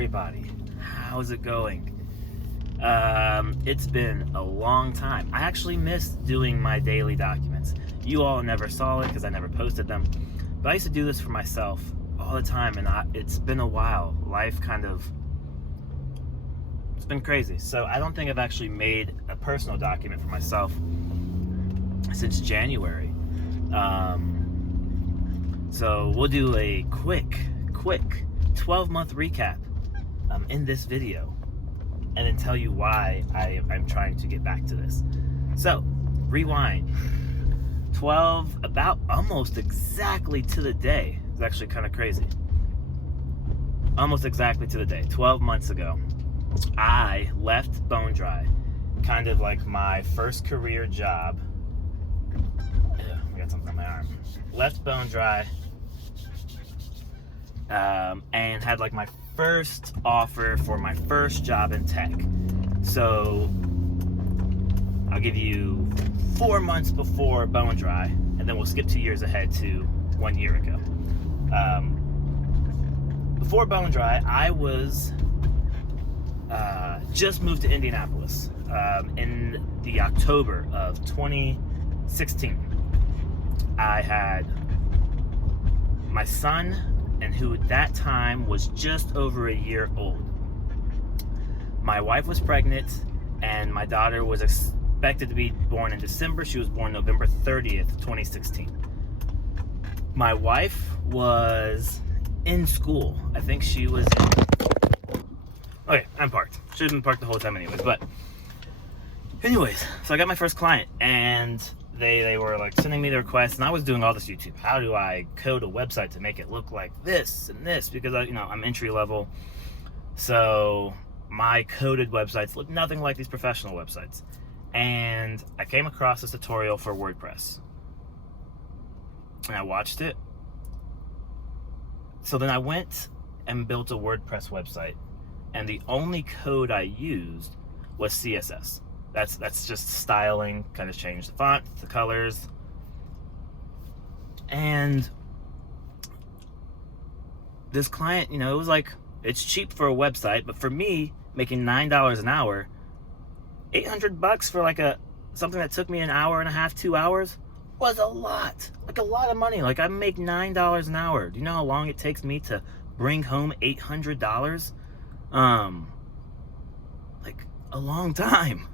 everybody? How's it going? It's been a long time. I actually missed doing my daily documents. You all never saw it because I never posted them, but I used to do this for myself all the time, and it's been a while. Life it's been crazy. So I don't think I've actually made a personal document for myself since January. So we'll do a quick 12-month recap in this video, and then tell you why I'm trying to get back to this. So rewind 12, about almost exactly to the day. It's actually kind of crazy. Almost exactly to the day, 12 months ago, I left Bone Dry, kind of like my first career job. Yeah, I got something on my arm. Left Bone Dry, and had like my first offer for my first job in tech. So I'll give you 4 months before Bone Dry, and then we'll skip 2 years ahead to 1 year ago. Before Bone Dry, I was just moved to Indianapolis in the October of 2016. I had my son, and who at that time was just over a year old. My wife was pregnant, and my daughter was expected to be born in December. She was born November 30th, 2016. My wife was in school. I think she was... Okay, I'm parked. Should have been parked the whole time anyways, but... Anyways, so I got my first client, and they were like sending me the requests, and I was doing all this YouTube. How do I code a website to make it look like this and this? Because I'm entry level, so my coded websites look nothing like these professional websites. And I came across this tutorial for WordPress, and I watched it. So then I went and built a WordPress website, and the only code I used was CSS. That's just styling, kind of change the font, the colors. And this client, it was like, it's cheap for a website, but for me, making $9 an hour, $800 for like something that took me an hour and a half, 2 hours, was a lot of money. Like, I make $9 an hour. Do you know how long it takes me to bring home $800? Like a long time.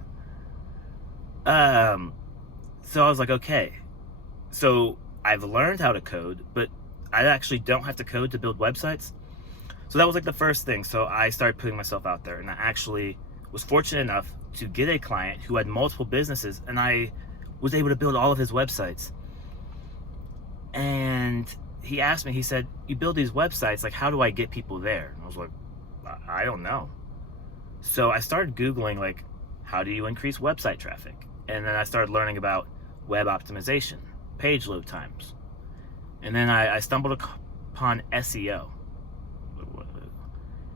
So I was like, okay, so I've learned how to code, but I actually don't have to code to build websites. So that was like the first thing. So I started putting myself out there, and I actually was fortunate enough to get a client who had multiple businesses, and I was able to build all of his websites. And he asked me, he said, you build these websites, like, how do I get people there? And I was like, I don't know. So I started Googling, like, how do you increase website traffic? And then I started learning about web optimization, page load times. And then I stumbled upon SEO.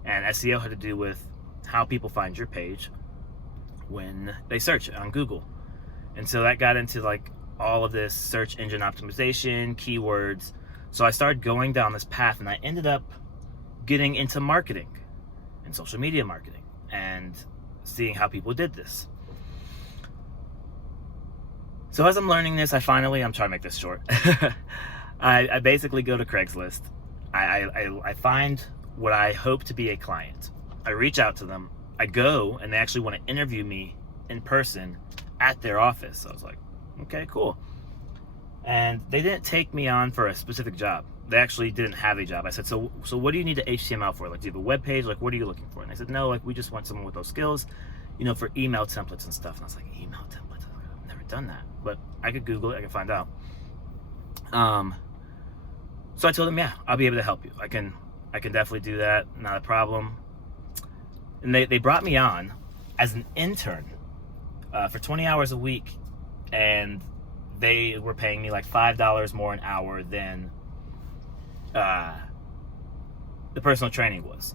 And SEO had to do with how people find your page when they search it on Google. And so that got into like all of this search engine optimization, keywords. So I started going down this path, and I ended up getting into marketing and social media marketing and seeing how people did this. So as I'm learning this, I'm trying to make this short. I basically go to Craigslist. I find what I hope to be a client. I reach out to them. I go, and they actually want to interview me in person at their office. So I was like, okay, cool. And they didn't take me on for a specific job. They actually didn't have a job. I said, so what do you need the HTML for? Like, do you have a web page? Like, what are you looking for? And they said, no, like, we just want someone with those skills, for email templates and stuff. And I was like, email templates? I've never done that. But I could Google it. I could find out. So I told them, yeah, I'll be able to help you. I can definitely do that. Not a problem. And they brought me on as an intern for 20 hours a week, and they were paying me like $5 more an hour than the personal training was.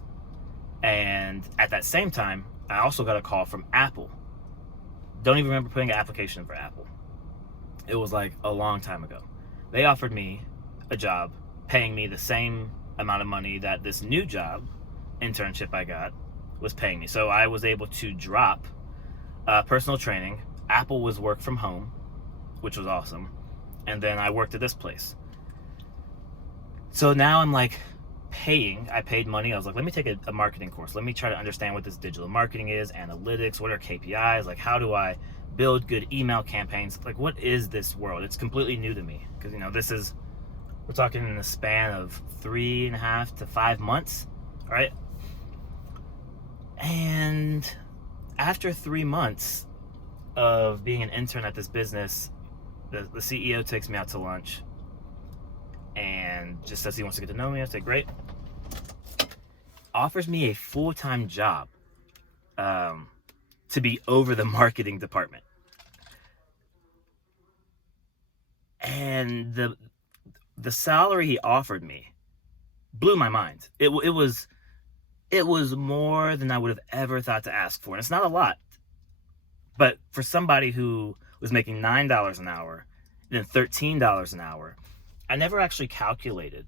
And at that same time, I also got a call from Apple. Don't even remember putting an application for Apple. It was like a long time ago. They offered me a job paying me the same amount of money that this new job internship I got was paying me. So I was able to drop personal training. Apple was work from home, which was awesome. And then I worked at this place. So now I'm like I paid money. I was like, let me take a marketing course. Let me try to understand what this digital marketing is, analytics, what are KPIs, like how do I build good email campaigns? Like, what is this world? It's completely new to me because, we're talking in the span of 3.5 to 5 months, right? And after 3 months of being an intern at this business, the CEO takes me out to lunch and just says he wants to get to know me. I say, great. Offers me a full-time job to be over the marketing department. And the salary he offered me blew my mind. It was more than I would have ever thought to ask for. And it's not a lot. But for somebody who was making $9 an hour, then $13 an hour, I never actually calculated,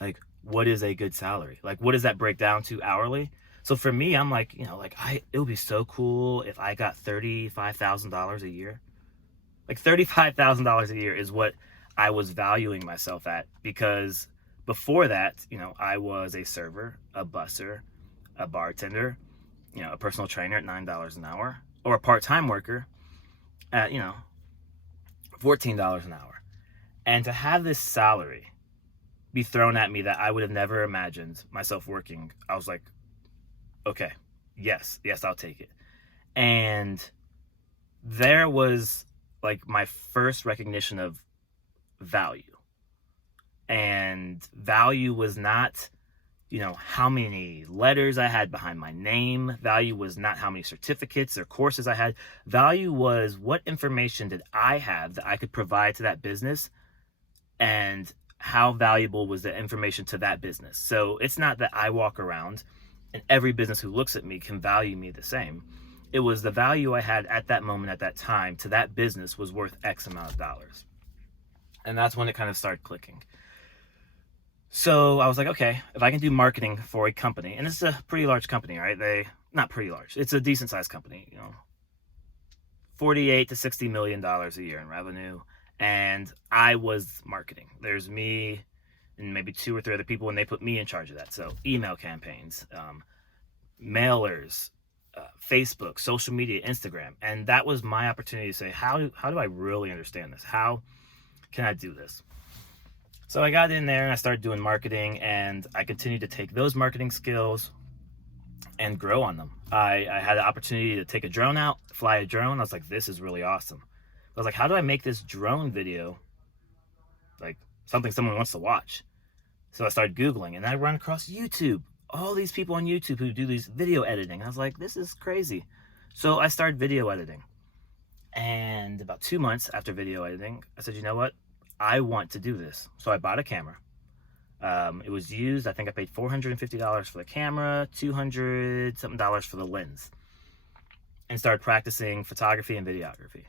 like, what is a good salary? Like, what does that break down to hourly? So for me, I'm like, it would be so cool if I got $35,000 a year. Like $35,000 a year is what I was valuing myself at, because before that, I was a server, a busser, a bartender, a personal trainer at $9 an hour, or a part-time worker at, $14 an hour. And to have this salary be thrown at me that I would have never imagined myself working, I was like, okay, yes, I'll take it. And there was like my first recognition of value. And value was not, how many letters I had behind my name. Value was not how many certificates or courses I had. Value was what information did I have that I could provide to that business, and how valuable was the information to that business. So it's not that I walk around and every business who looks at me can value me the same. It was the value I had at that moment, at that time, to that business was worth X amount of dollars. And that's when it kind of started clicking. So I was like, okay, if I can do marketing for a company, and it's a pretty large company, right? Not pretty large. It's a decent sized company, $48 to $60 million a year in revenue. And I was marketing. There's me and maybe 2 or 3 other people, and they put me in charge of that. So email campaigns, mailers, Facebook, social media, Instagram. And that was my opportunity to say, how do I really understand this? How can I do this? So I got in there and I started doing marketing, and I continued to take those marketing skills and grow on them. I had the opportunity to take a drone out, fly a drone. I was like, this is really awesome. I was like, how do I make this drone video like something someone wants to watch? So I started Googling, and I ran across YouTube. All these people on YouTube who do these video editing. I was like, this is crazy. So I started video editing. And about 2 months after video editing, I said, you know what? I want to do this. So I bought a camera. It was used. I think I paid $450 for the camera, $200 something for the lens, and started practicing photography and videography.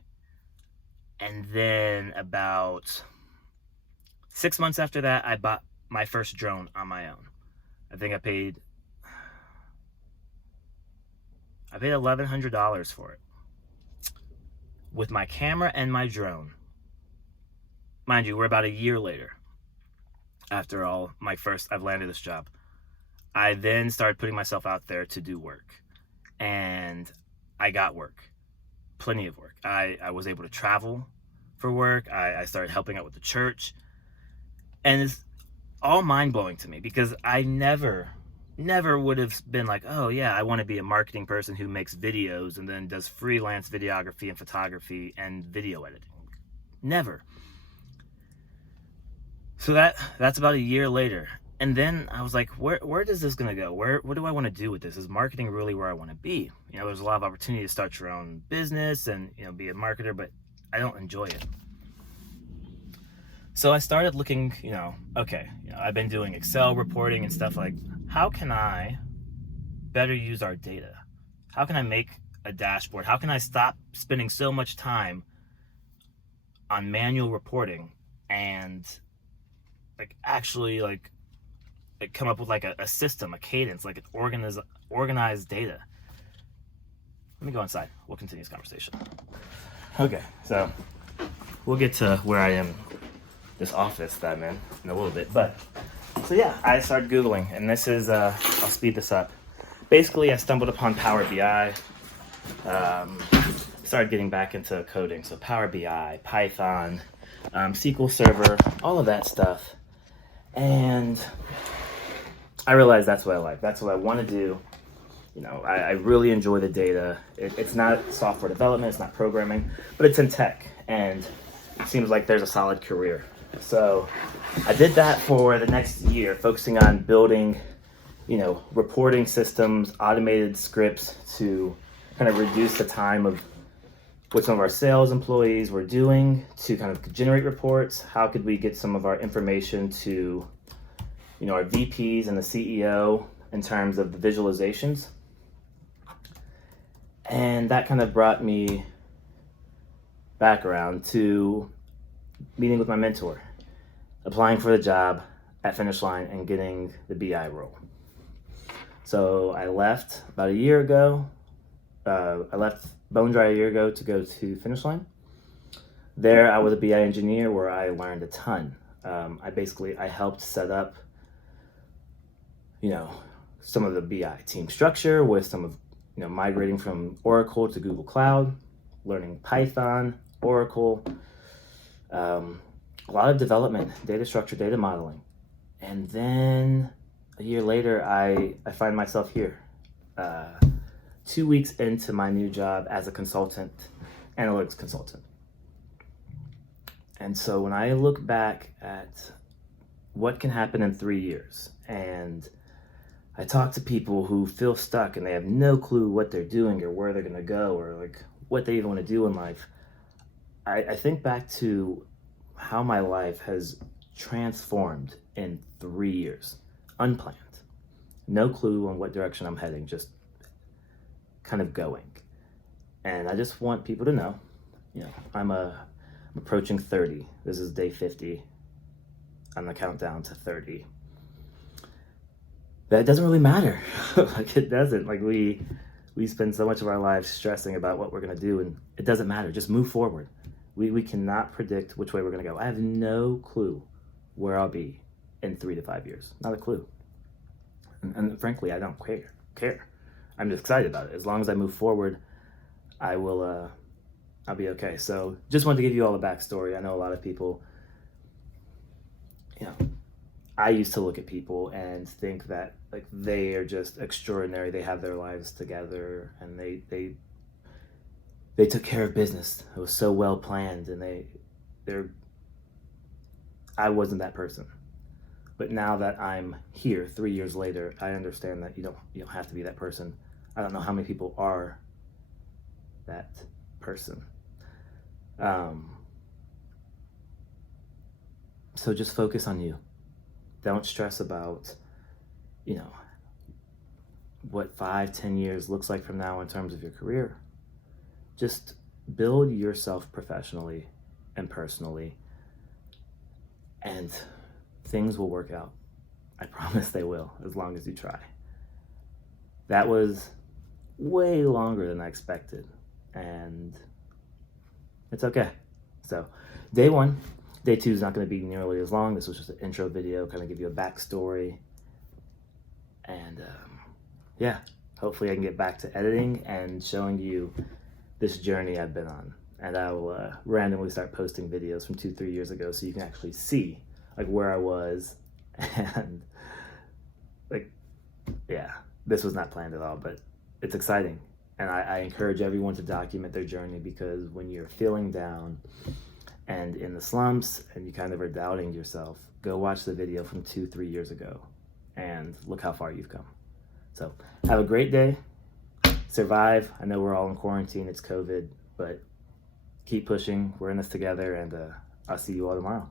And then about 6 months after that, I bought my first drone on my own. I think I paid $1,100 for it, with my camera and my drone. Mind you, we're about a year later. After all, I've landed this job. I then started putting myself out there to do work. And I got work. Plenty of work. I was able to travel for work. I started helping out with the church. And it's all mind-blowing to me, because I never would have been like, oh yeah, I want to be a marketing person who makes videos and then does freelance videography and photography and video editing. Never. So that's about a year later. And then I was like, where does this gonna go? What do I want to do with this? Is marketing really where I want to be? There's a lot of opportunity to start your own business and be a marketer, but I don't enjoy it. So I started looking, I've been doing Excel reporting and stuff, like, how can I better use our data? How can I make a dashboard? How can I stop spending so much time on manual reporting and actually come up with like a system, a cadence, like an organized data. Let me go inside. We'll continue this conversation. Okay, so we'll get to where I am, this office that I'm in a little bit. But so yeah, I started Googling, and this is, I'll speed this up. Basically, I stumbled upon Power BI. Started getting back into coding. So Power BI, Python, SQL Server, all of that stuff. And I realized that's what I like. That's what I want to do. You know, I really enjoy the data. It's not software development, it's not programming, but it's in tech, and it seems like there's a solid career. So I did that for the next year, focusing on building, you know, reporting systems, automated scripts to kind of reduce the time of what some of our sales employees were doing to kind of generate reports. How could we get some of our information to, you know, our VPs and the CEO in terms of the visualizations. And that kind of brought me back around to meeting with my mentor, applying for the job at Finish Line and getting the BI role. So I left about a year ago. I left Bone Dry a year ago to go to Finish Line. There I was a BI engineer where I learned a ton. I helped set up, you know, some of the BI team structure with some of, you know, migrating from Oracle to Google Cloud, learning Python, Oracle, a lot of development, data structure, data modeling. And then a year later, I find myself here, 2 weeks into my new job as a consultant, analytics consultant. And so when I look back at what can happen in 3 years, and I talk to people who feel stuck and they have no clue what they're doing or where they're going to go or like what they even want to do in life, I think back to how my life has transformed in 3 years, unplanned. No clue on what direction I'm heading, just kind of going. And I just want people to know, you know, I'm approaching 30. This is day 50 on the countdown to 30. That doesn't really matter. Like, it doesn't. Like, we spend so much of our lives stressing about what we're going to do, and it doesn't matter. Just move forward. We cannot predict which way we're going to go. I have no clue where I'll be in 3 to 5 years. Not a clue. And frankly, I don't care. I'm just excited about it. As long as I move forward, I'll be okay. So just wanted to give you all the backstory. I know a lot of people, you know, I used to look at people and think that like they are just extraordinary. They have their lives together, and they took care of business. It was so well planned, and I wasn't that person. But now that I'm here 3 years later, I understand that you don't have to be that person. I don't know how many people are that person. So just focus on you. Don't stress about, you know, what 5-10 years looks like from now in terms of your career. Just build yourself professionally and personally, and things will work out. I promise they will, as long as you try. That was way longer than I expected, and it's okay. So day 1, day 2 is not going to be nearly as long. This was just an intro video, kind of give you a backstory. And yeah, hopefully I can get back to editing and showing you this journey I've been on. And I will randomly start posting videos from 2-3 years ago so you can actually see like where I was. And like, yeah, this was not planned at all, but it's exciting. And I encourage everyone to document their journey, because when you're feeling down and in the slumps and you kind of are doubting yourself, go watch the video from 2-3 years ago and look how far you've come. So have a great day. Survive. I know we're all in quarantine. It's COVID, but keep pushing. We're in this together, and I'll see you all tomorrow.